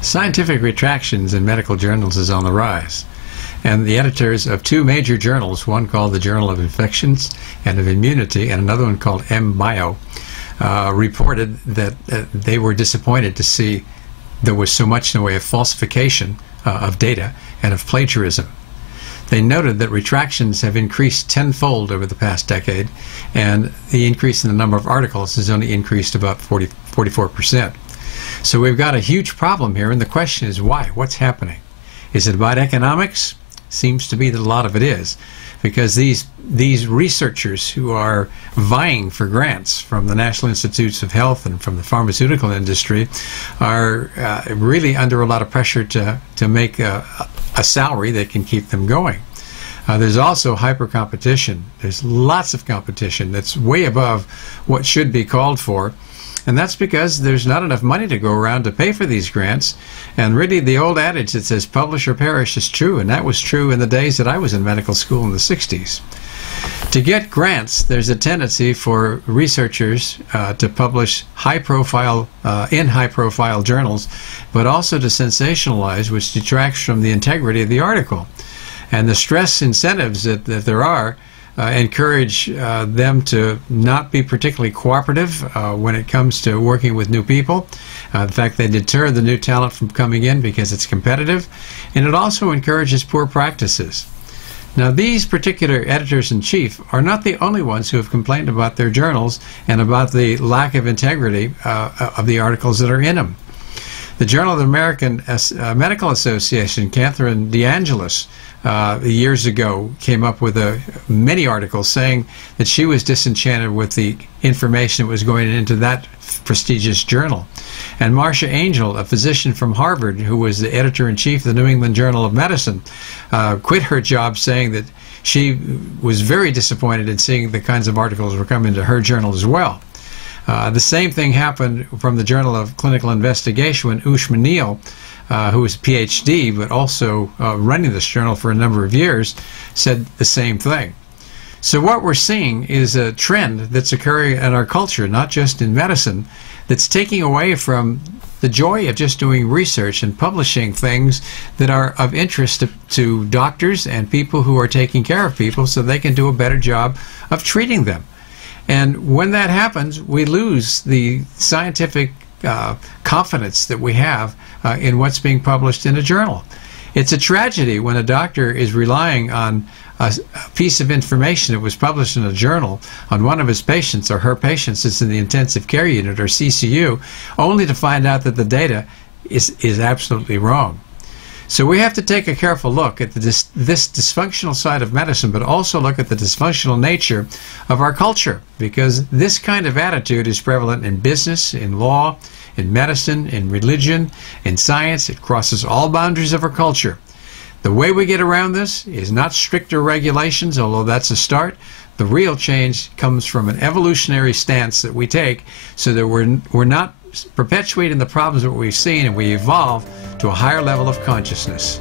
Scientific retractions in medical journals is on the rise, and the editors of two major journals, one called the Journal of Infections and of Immunity and another one called MBio, reported that they were disappointed to see there was so much in the way of falsification of data and of plagiarism. They noted that retractions have increased tenfold over the past decade, and the increase in the number of articles has only increased about 44%. So we've got a huge problem here, and the question is why? What's happening? Is it about economics? Seems to be that a lot of it is, because these researchers who are vying for grants from the National Institutes of Health and from the pharmaceutical industry are really under a lot of pressure to make a salary that can keep them going. There's also hyper competition. There's lots of competition that's way above what should be called for. And that's because there's not enough money to go around to pay for these grants. And really the old adage that says publish or perish is true, and that was true in the days that I was in medical school in the 60s. To get grants, there's a tendency for researchers to publish in high-profile journals, but also to sensationalize, which detracts from the integrity of the article. And the stress incentives that there are encourage them to not be particularly cooperative when it comes to working with new people. In fact, they deter the new talent from coming in because it's competitive, and it also encourages poor practices. Now, these particular editors-in-chief are not the only ones who have complained about their journals and about the lack of integrity of the articles that are in them. The Journal of the American Medical Association, Catherine DeAngelis, years ago came up with many articles saying that she was disenchanted with the information that was going into that prestigious journal. And Marcia Angel, a physician from Harvard who was the editor-in-chief of the New England Journal of Medicine, quit her job saying that she was very disappointed in seeing the kinds of articles were coming to her journal as well. The same thing happened from the Journal of Clinical Investigation when Ushma Neal, who was a PhD but also running this journal for a number of years, said the same thing. So what we're seeing is a trend that's occurring in our culture, not just in medicine, that's taking away from the joy of just doing research and publishing things that are of interest to doctors and people who are taking care of people so they can do a better job of treating them. And when that happens, we lose the scientific confidence that we have in what's being published in a journal. It's a tragedy when a doctor is relying on a piece of information that was published in a journal on one of his patients or her patients that's in the intensive care unit or CCU, only to find out that the data is absolutely wrong. So we have to take a careful look at this dysfunctional side of medicine, but also look at the dysfunctional nature of our culture, because this kind of attitude is prevalent in business, in law, in medicine, in religion, in science. It crosses all boundaries of our culture. The way we get around this is not stricter regulations, although that's a start. The real change comes from an evolutionary stance that we take so that we're not perpetuating the problems that we've seen, and we evolve to a higher level of consciousness.